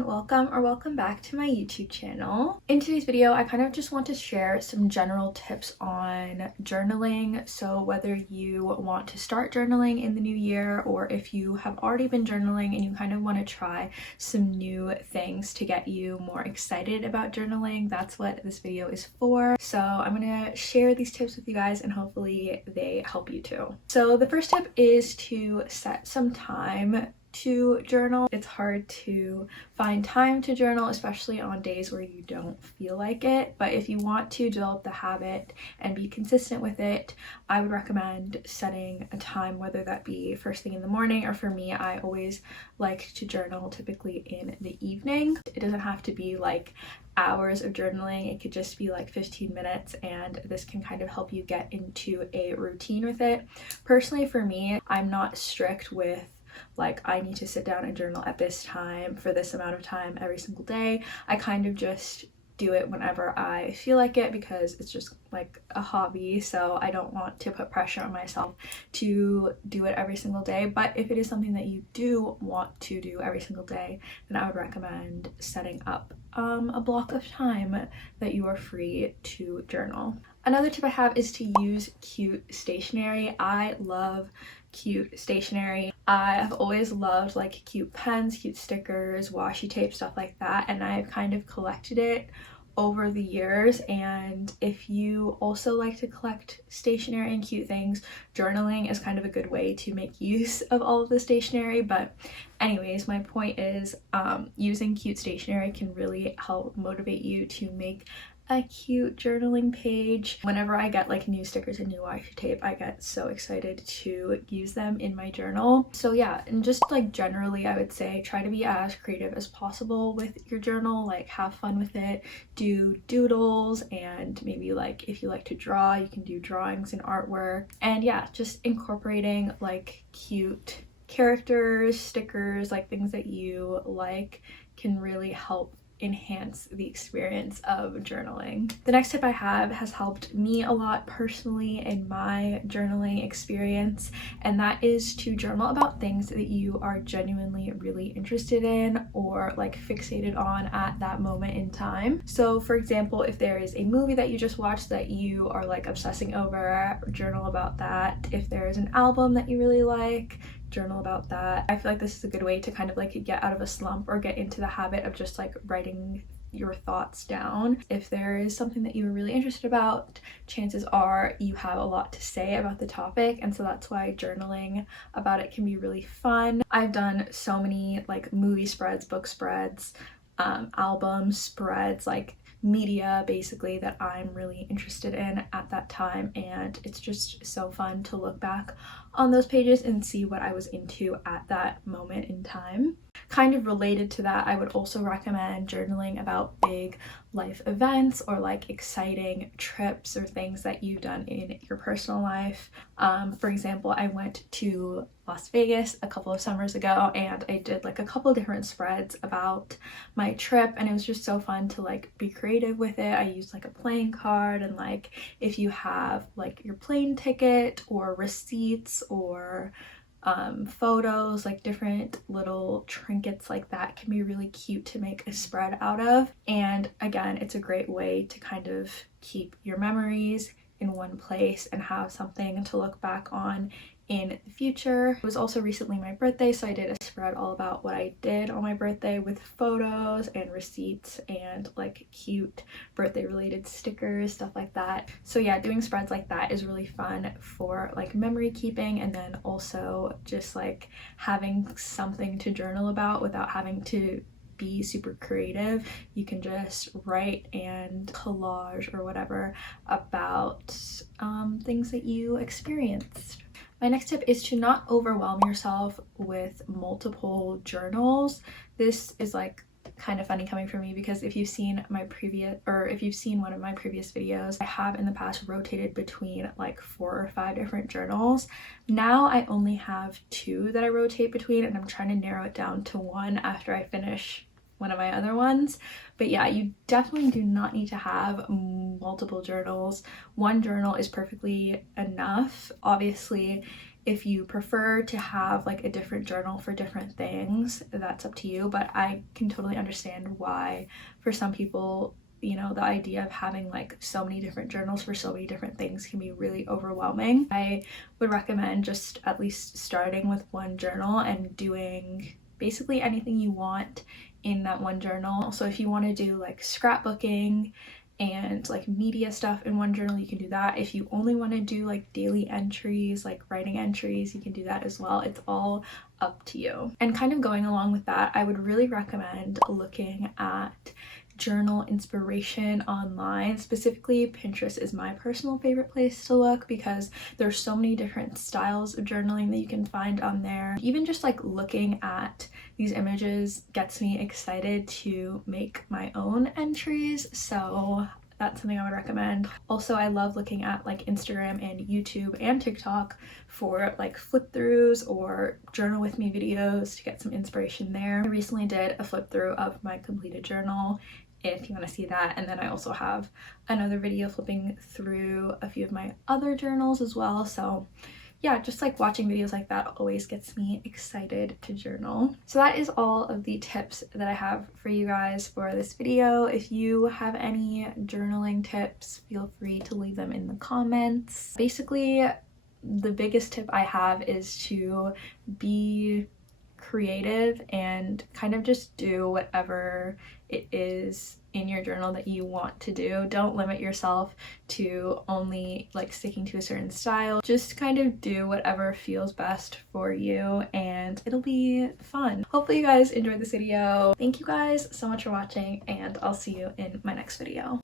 everyone, welcome back to my YouTube channel. In today's video, I kind of just want to share some general tips on journaling. So whether you want to start journaling in the new year or if you have already been journaling and you kind of want to try some new things to get you more excited about journaling, that's what this video is for. So I'm going to share these tips with you guys and hopefully they help you too. So the first tip is to set some time to journal. It's hard to find time to journal, especially on days where you don't feel like it. But if you want to develop the habit and be consistent with it, I would recommend setting a time, whether that be first thing in the morning, or for me, I always like to journal typically in the evening. It doesn't have to be like hours of journaling. It could just be like 15 minutes, and this can kind of help you get into a routine with it. Personally, for me, I'm not strict with like I need to sit down and journal at this time for this amount of time every single day. I kind of just do it whenever I feel like it because it's just like a hobby, so I don't want to put pressure on myself to do it every single day. But if it is something that you do want to do every single day, then I would recommend setting up a block of time that you are free to journal. Another tip I have is to use cute stationery. I love cute stationery. I have always loved like cute pens, cute stickers, washi tape, stuff like that, and I've kind of collected it over the years. And if you also like to collect stationery and cute things, journaling is kind of a good way to make use of all of the stationery. But anyways, my point is using cute stationery can really help motivate you to make a cute journaling page. Whenever I get like new stickers and new washi tape, I get so excited to use them in my journal. So yeah, and just like generally, I would say try to be as creative as possible with your journal. Like have fun with it, do doodles, and maybe like if you like to draw, you can do drawings and artwork. And yeah, just incorporating like cute characters, stickers, like things that you like can really help enhance the experience of journaling. The next tip I have has helped me a lot personally in my journaling experience, and that is to journal about things that you are genuinely really interested in or like fixated on at that moment in time. So for example, if there is a movie that you just watched that you are like obsessing over, journal about that. If there is an album that you really like, journal about that. I feel like this is a good way to kind of like get out of a slump or get into the habit of just like writing your thoughts down. If there is something that you are really interested about, chances are you have a lot to say about the topic, and so that's why journaling about it can be really fun. I've done so many like movie spreads, book spreads, album spreads, like media basically that I'm really interested in at that time, and it's just so fun to look back on those pages and see what I was into at that moment in time. Kind of related to that, I would also recommend journaling about big life events or like exciting trips or things that you've done in your personal life. For example, I went to Las Vegas a couple of summers ago and I did like a couple of different spreads about my trip, and it was just so fun to like be creative with it. I used like a playing card, and like if you have like your plane ticket or receipts or photos, like different little trinkets like that can be really cute to make a spread out of. And again, it's a great way to kind of keep your memories in one place and have something to look back on in the future. It was also recently my birthday, so I did a spread all about what I did on my birthday with photos and receipts and like cute birthday related stickers, stuff like that. So yeah, doing spreads like that is really fun for like memory keeping, and then also just like having something to journal about without having to be super creative. You can just write and collage or whatever about things that you experienced. My next tip is to not overwhelm yourself with multiple journals. This is like kind of funny coming from me because if you've seen one of my previous videos, I have in the past rotated between like 4 or 5 different journals. Now I only have 2 that I rotate between, and I'm trying to narrow it down to 1 after I finish one of my other ones. But yeah, you definitely do not need to have multiple journals. One journal is perfectly enough. Obviously, If you prefer to have like a different journal for different things, that's up to you, but I can totally understand why for some people, you know, the idea of having like so many different journals for so many different things can be really overwhelming. I would recommend just at least starting with one journal and doing basically anything you want in that one journal. So if you want to do like scrapbooking and like media stuff in one journal, you can do that. If you only want to do like daily entries, like writing entries, you can do that as well. It's all up to you. And kind of going along with that, I would really recommend looking at journal inspiration online. Specifically, Pinterest is my personal favorite place to look because there's so many different styles of journaling that you can find on there. Even just like looking at these images gets me excited to make my own entries, so that's something I would recommend. Also, I love looking at like Instagram and YouTube and TikTok for like flip throughs or journal with me videos to get some inspiration there. I recently did a flip through of my completed journal if you want to see that, and then I also have another video flipping through a few of my other journals as well. So yeah, just like watching videos like that always gets me excited to journal. So that is all of the tips that I have for you guys for this video. If you have any journaling tips, feel free to leave them in the comments. Basically, the biggest tip I have is to be creative and kind of just do whatever it is in your journal that you want to do. Don't limit yourself to only like sticking to a certain style. Just kind of do whatever feels best for you and it'll be fun. Hopefully you guys enjoyed this video. Thank you guys so much for watching and I'll see you in my next video.